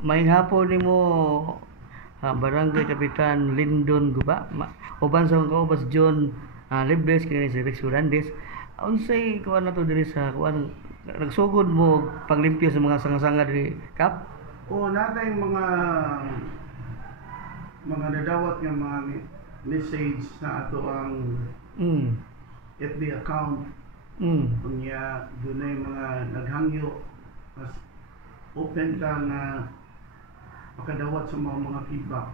Maayong hapon nimo Barangay Kapitan Lindon Guba. Uban sa mga kaubas John Libres kini si Rex Hernandez. Unsay kuan nato diri sa kuan nagsugod mo paglimpyo sa mga sanga-sanga diri Kap? O natay mga nadawat nga mga message sa ato ang Mm. FB account unya dunay mga naghangyo as open ka nga makadawat sa mga feedback.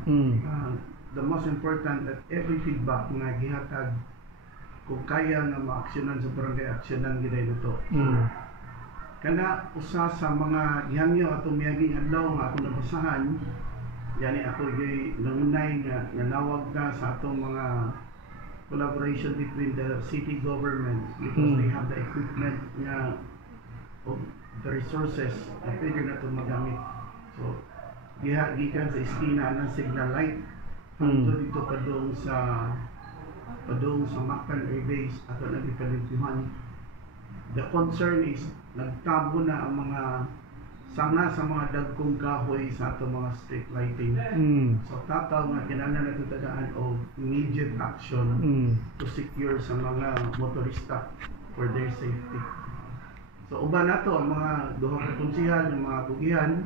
The most important that every feedback nga gihatag kung kaya nga maaksyonan sa barangay aksyonan gid nito. Kana usa sa mga gihangyo ato miyaging adlaw nga ako nabasahan yani ako gyud nangunay nga nanawag ka sa atong mga collaboration between the city government because they have the equipment nga of the resources na pwede na ito magamit. So gikan sa iskina ng signal light hangtod dito padung sa Mactan Air Base ato nagipalimpyuhan. The concern is nagtabo na ang mga sanga sa mga dagkong kahoy sa ato mga street lighting. So tataw nga kinahanglan nato tadaan og immediate action to secure sa mga motorista for their safety. So uban nato ang mga duha ka konsehal ng mga pugihan,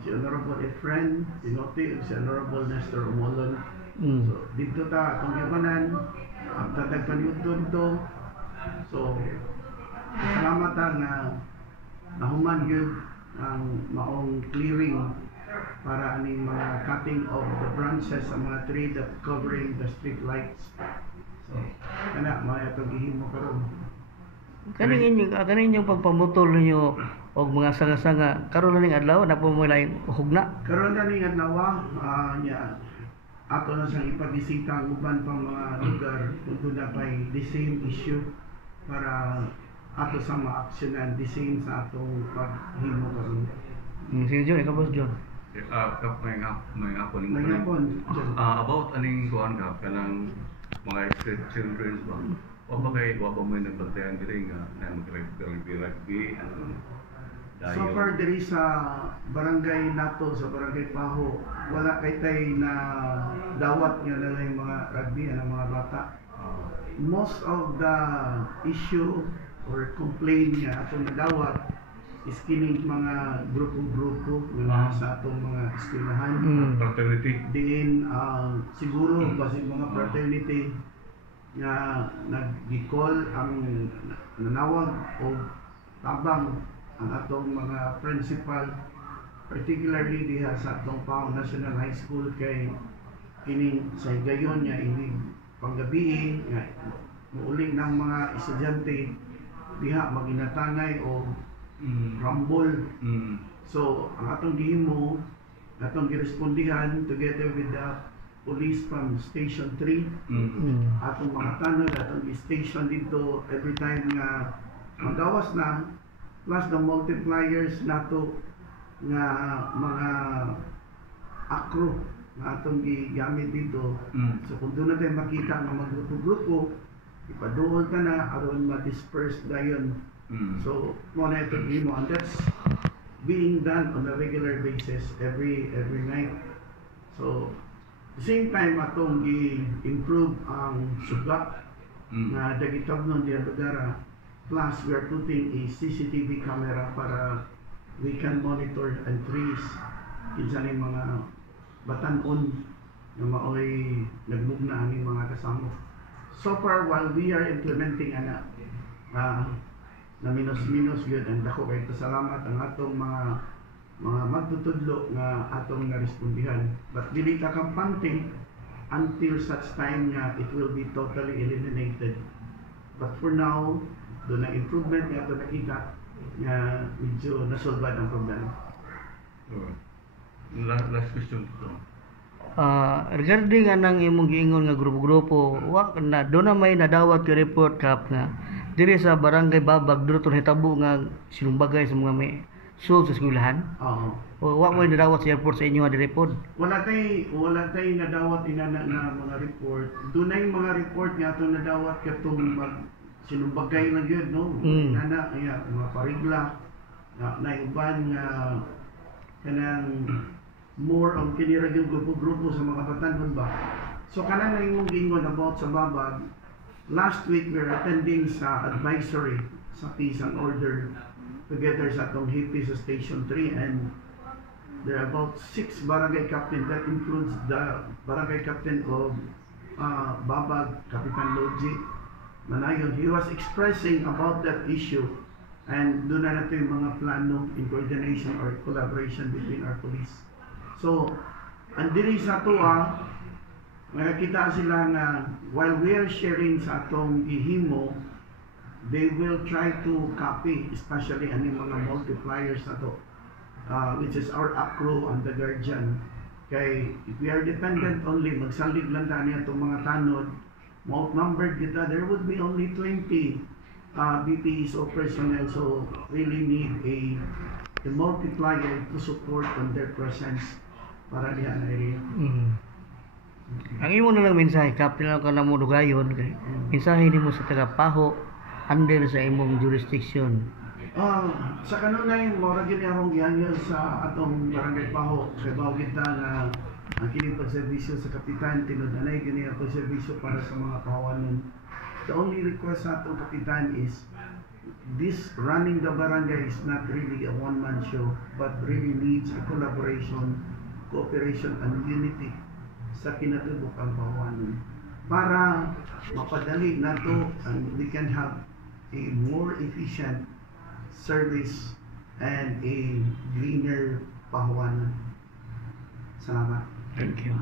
si Honorable Efren Tinote ug si Honorable Nestor Umolon. So dito ta atong gibanan ang tatag paniudto dito. So salamat nga nahuman gyud ang maong clearing para aning mga cutting of the branches sa mga tree that covering the street lights. So kana mao atong gihimo karon. Kaning inyong pagpamutol ninyo og mga sanga-sanga karon na ning adlaw na po mo lain hugna. Karon na ning adlaw nya ato na sang ipabisita ang uban pang mga lugar kung doon na pa'y the same issue para ato sa maaksyonan the same sa atong paghimo karon. Sige John, ikaw boss John. May hapon About aning kuan ka kanang mga children ba? Wa ba may nagbantayan diri nga na rugby so far diri sa barangay nato sa barangay Paho wala kay tay na dawat nga na yung mga rugby ang mga bata. Most of the issue or complaint nga atong nadawat is kining mga grupo-grupo nga sa atong mga eskwelahan. Fraternity. Diin siguro basi mga fraternity nga nag-call ang nanawag o tabang ang atong mga principal particularly diha sa atong Pao National High School kay kining sa gayon nga ini panggabi nga muuling ng mga estudyante diha maginatangay o rumble. So ang atong gihimo atong girespondihan together with the police from Station 3 atong mga tanod atong station dito every time nga magawas na plus the multipliers nato nga mga acro nga atong gigamit dito. So kung doon natin makita ng mga grupo-grupo ipaduol ka na aron ma-disperse dayon. So mo na ito gimo and that's being done on a regular basis every night. So the same time atong gi-improve ang sugat na dagitabnon diya lugar. Plus we are putting a CCTV camera para we can monitor and trace kinsa ni mga batan-on na maoy nagmugna aning mga kasamo. So far while we are implementing na minus yun and dako kay pasalamat ang atong mga magtutudlo nga atong narespondihan, but dili ta kampante until such time nga it will be totally eliminated. But for now doon na improvement nga ato nakita nga medyo nasolvad ang problema. Last question to. Regarding anang imong giingon nga grupo-grupo, wa na do na may nadawat ka report Kap nga diri sa barangay Babag dito hitabo nga sinumbagay sa mga may school sa eskwelahan. O wa mo nadawat sa report sa inyo nga report. Wala tay nadawat inana na mga report. Dunay mga report nga ato nadawat katong sinumbagay lang yun, no? Nana, mga parigla, na uban nga kanang more on kinira yung grupo sa mga batanon ba. So kanang na yung gingon about sa babag, last week we're attending sa advisory sa peace and order together sa atong hippie sa Station 3, and there are about 6 barangay captain. That includes the barangay captain of Babag, Kapitan Logi Manayon. He was expressing about that issue, and doon na natin yung mga plano in coordination or collaboration between our police. So, andiri sa tuwa, makakita sila nga while we are sharing sa atong ihimo, they will try to copy, especially ani mga multipliers na to, which is our ACRO and the Guardian. Kay if we are dependent only, magsalig lang tani atong mga tanod, outnumbered kita, there would be only 20 BPs or personnel, so really need a multiplier to support on their presence para diha na area. Ang imo na lang mensahe, kapil ka na mo dugayon, kay mensahe nimo sa taga-Paho under sa imong jurisdiction. Sa kanunay, mora gini akong giangyo sa atong barangay Paho, kay bawo kita na ang kining pagserbisyo sa kapitan, tinod-anay gini ang pagserbisyo para sa mga Pahoanon. The only request sa atong kapitan is this running the barangay is not really a one-man show, but really needs a collaboration, cooperation, and unity sa kinatubok ang Pahoanon para mapadali nato and we can have a more efficient service and a greener Pahoanon. Salamat. Thank you.